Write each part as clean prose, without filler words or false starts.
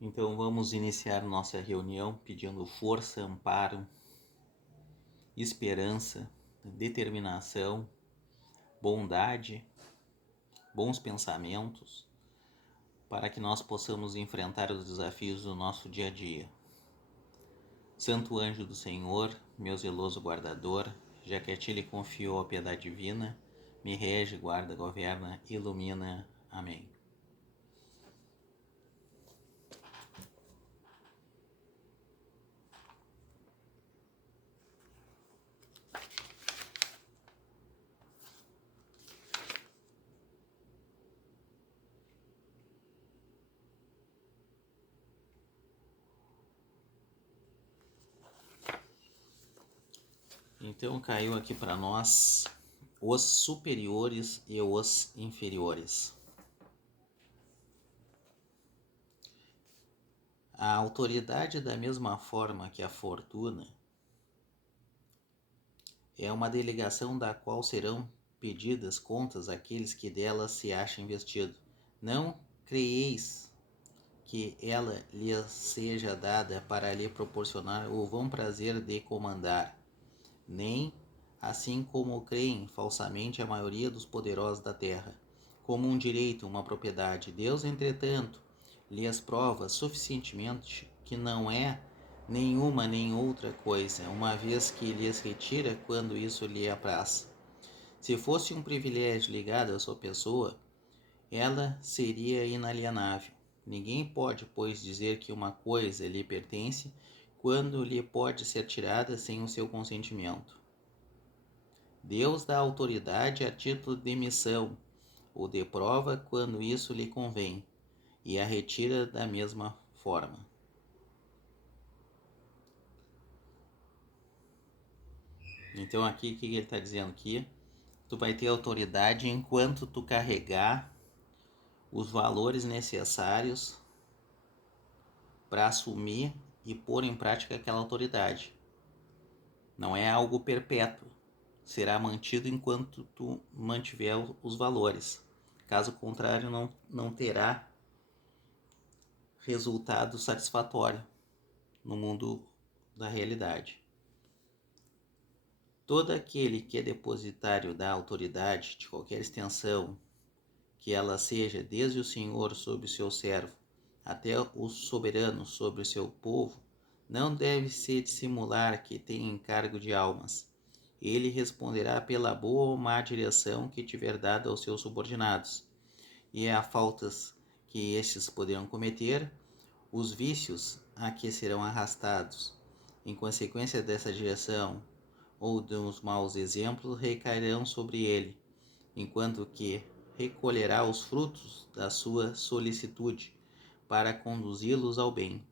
Então vamos iniciar nossa reunião pedindo força, amparo, esperança, determinação, bondade, bons pensamentos, para que nós possamos enfrentar os desafios do nosso dia a dia. Santo anjo do Senhor, meu zeloso guardador, já que a ti lhe confiou a piedade divina, me rege, guarda, governa, ilumina. Amém. Então caiu aqui para nós os superiores e os inferiores. A autoridade, da mesma forma que a fortuna, é uma delegação da qual serão pedidas contas àqueles que dela se achem investidos. Não creeis que ela lhes seja dada para lhe proporcionar o vão prazer de comandar, nem assim como creem falsamente a maioria dos poderosos da terra, como um direito, uma propriedade. Deus, entretanto, lhes prova suficientemente que não é nenhuma nem outra coisa, uma vez que lhes retira quando isso lhe apraz. Se fosse um privilégio ligado à sua pessoa, ela seria inalienável. Ninguém pode, pois, dizer que uma coisa lhe pertence quando lhe pode ser tirada sem o seu consentimento. Deus dá autoridade a título de missão, ou de prova quando isso lhe convém, e a retira da mesma forma. Então aqui o que ele está dizendo aqui? Tu vai ter autoridade enquanto tu carregar os valores necessários para assumir e pôr em prática aquela autoridade. Não é algo perpétuo. Será mantido enquanto tu mantiver os valores. Caso contrário, não terá resultado satisfatório no mundo da realidade. Todo aquele que é depositário da autoridade de qualquer extensão, que ela seja desde o Senhor sobre o seu servo até o soberano sobre o seu povo, não deve se dissimular que tem encargo de almas. Ele responderá pela boa ou má direção que tiver dado aos seus subordinados, e a faltas que estes poderão cometer, os vícios a que serão arrastados em consequência dessa direção ou dos maus exemplos recairão sobre ele, enquanto que recolherá os frutos da sua solicitude para conduzi-los ao bem.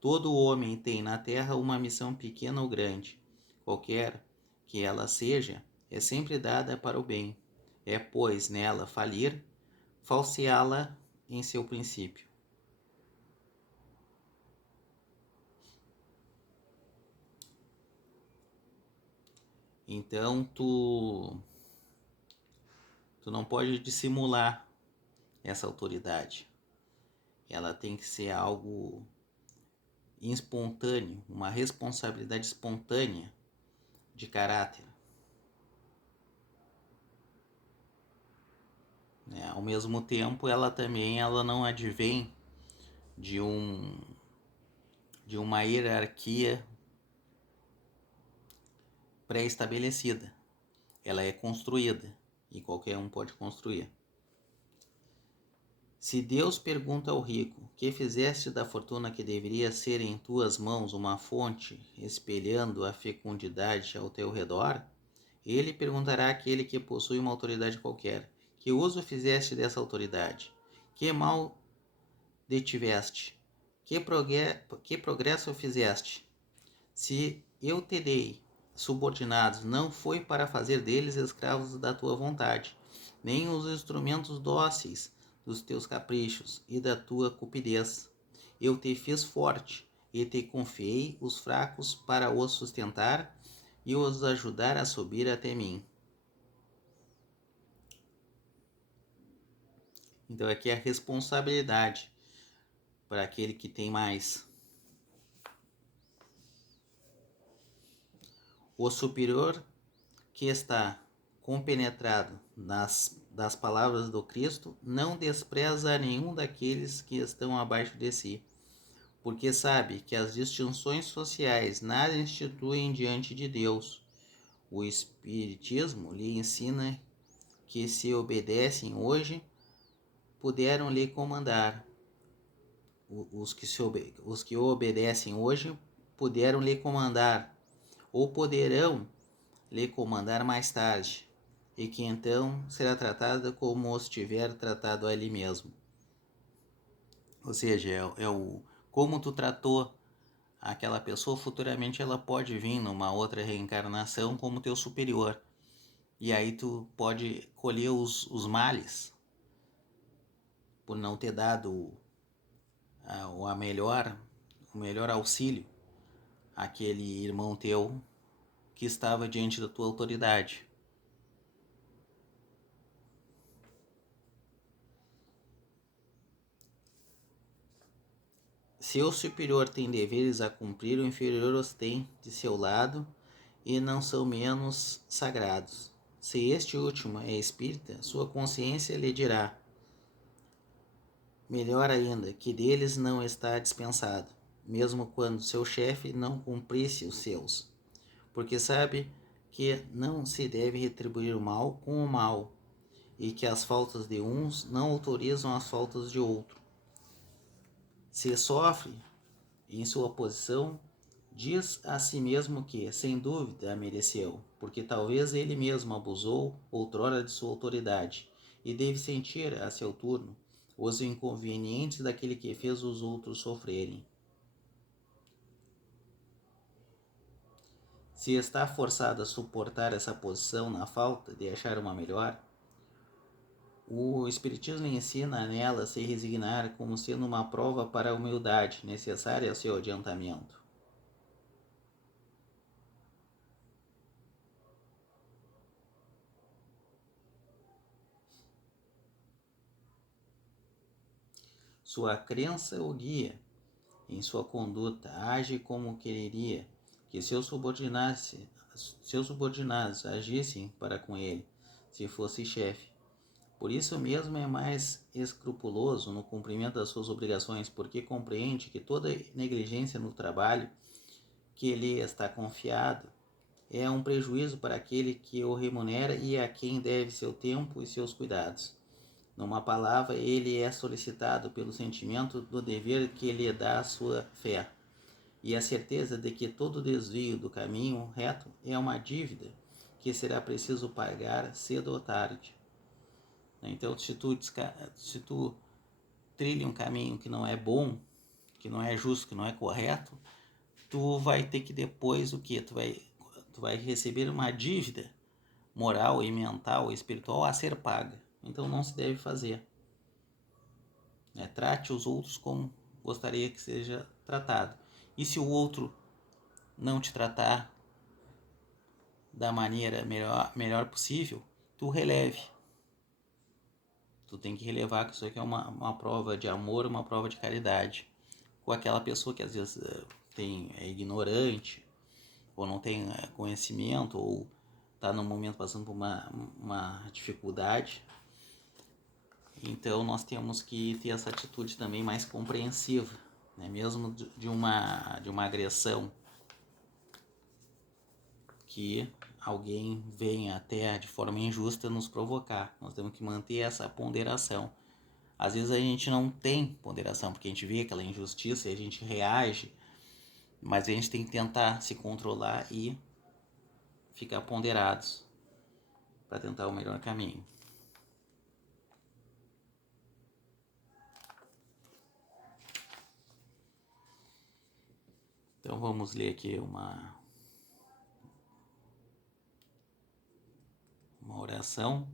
Todo homem tem na terra uma missão pequena ou grande, qualquer que ela seja, é sempre dada para o bem. É, pois, nela falir, falseá-la em seu princípio. Então tu não pode dissimular essa autoridade. Ela tem que ser algo espontâneo, uma responsabilidade espontânea de caráter. Ao mesmo tempo, ela não advém de uma hierarquia pré-estabelecida. Ela é construída e qualquer um pode construir. Se Deus pergunta ao rico: que fizeste da fortuna que deveria ser em tuas mãos uma fonte, espelhando a fecundidade ao teu redor, ele perguntará àquele que possui uma autoridade qualquer: que uso fizeste dessa autoridade? Que mal detiveste? Que progresso fizeste? Se eu te dei subordinados, não foi para fazer deles escravos da tua vontade, nem os instrumentos dóceis dos teus caprichos e da tua cupidez. Eu te fiz forte e te confiei os fracos para os sustentar e os ajudar a subir até mim. Então aqui é a responsabilidade para aquele que tem mais. O superior que está compenetrado das palavras do Cristo não despreza nenhum daqueles que estão abaixo de si, porque sabe que as distinções sociais nada instituem diante de Deus. O Espiritismo lhe ensina que se obedecem hoje, puderam lhe comandar. Os que obedecem hoje puderam lhe comandar, ou poderão lhe comandar mais tarde, e que então será tratada como os tiver tratado a ele mesmo. Ou seja, como tu tratou aquela pessoa, futuramente ela pode vir numa outra reencarnação como teu superior. E aí tu pode colher os males por não ter dado o melhor auxílio àquele irmão teu que estava diante da tua autoridade. Se o superior tem deveres a cumprir, o inferior os tem de seu lado e não são menos sagrados. Se este último é espírita, sua consciência lhe dirá, melhor ainda, que deles não está dispensado, mesmo quando seu chefe não cumprisse os seus, porque sabe que não se deve retribuir o mal com o mal, e que as faltas de uns não autorizam as faltas de outro. Se sofre em sua posição, diz a si mesmo que, sem dúvida, a mereceu, porque talvez ele mesmo abusou outrora de sua autoridade, e deve sentir, a seu turno, os inconvenientes daquele que fez os outros sofrerem. Se está forçado a suportar essa posição na falta de achar uma melhor, o Espiritismo ensina nela a se resignar como sendo uma prova para a humildade necessária ao seu adiantamento. Sua crença o guia em sua conduta, age como quereria que seus subordinados agissem para com ele, se fosse chefe. Por isso mesmo é mais escrupuloso no cumprimento das suas obrigações, porque compreende que toda negligência no trabalho que lhe está confiado é um prejuízo para aquele que o remunera e a quem deve seu tempo e seus cuidados. Numa palavra, ele é solicitado pelo sentimento do dever que lhe dá a sua fé, e a certeza de que todo desvio do caminho reto é uma dívida que será preciso pagar cedo ou tarde. Então, se tu trilha um caminho que não é bom, que não é justo, que não é correto, tu vai ter que depois o quê? Tu vai receber uma dívida moral e mental e espiritual a ser paga. Então não se deve fazer. Trate os outros como gostaria que seja tratado. E se o outro não te tratar da maneira melhor possível, tu releve. Tu tem que relevar que isso aqui é uma prova de amor, uma prova de caridade. Com aquela pessoa que às vezes é ignorante, ou não tem conhecimento, ou está no momento passando por uma dificuldade. Então nós temos que ter essa atitude também mais compreensiva, né? Mesmo de uma agressão que alguém venha até de forma injusta nos provocar. Nós temos que manter essa ponderação. Às vezes a gente não tem ponderação, porque a gente vê aquela injustiça e a gente reage, mas a gente tem que tentar se controlar e ficar ponderados para tentar o melhor caminho. Então vamos ler aqui uma oração.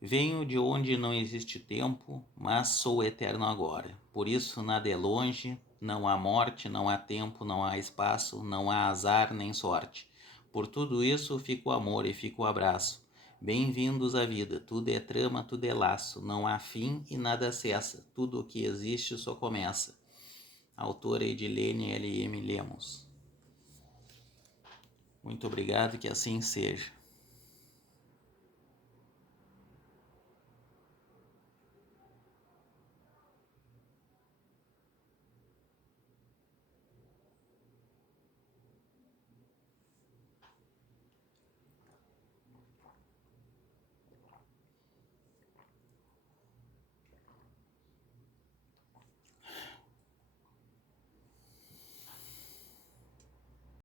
Venho de onde não existe tempo, mas sou eterno agora. Por isso nada é longe, não há morte, não há tempo, não há espaço, não há azar nem sorte. Por tudo isso fica o amor e fica o abraço. Bem-vindos à vida, tudo é trama, tudo é laço, não há fim e nada cessa, tudo o que existe só começa. Autora Edilene L.M. Lemos. Muito obrigado, que assim seja.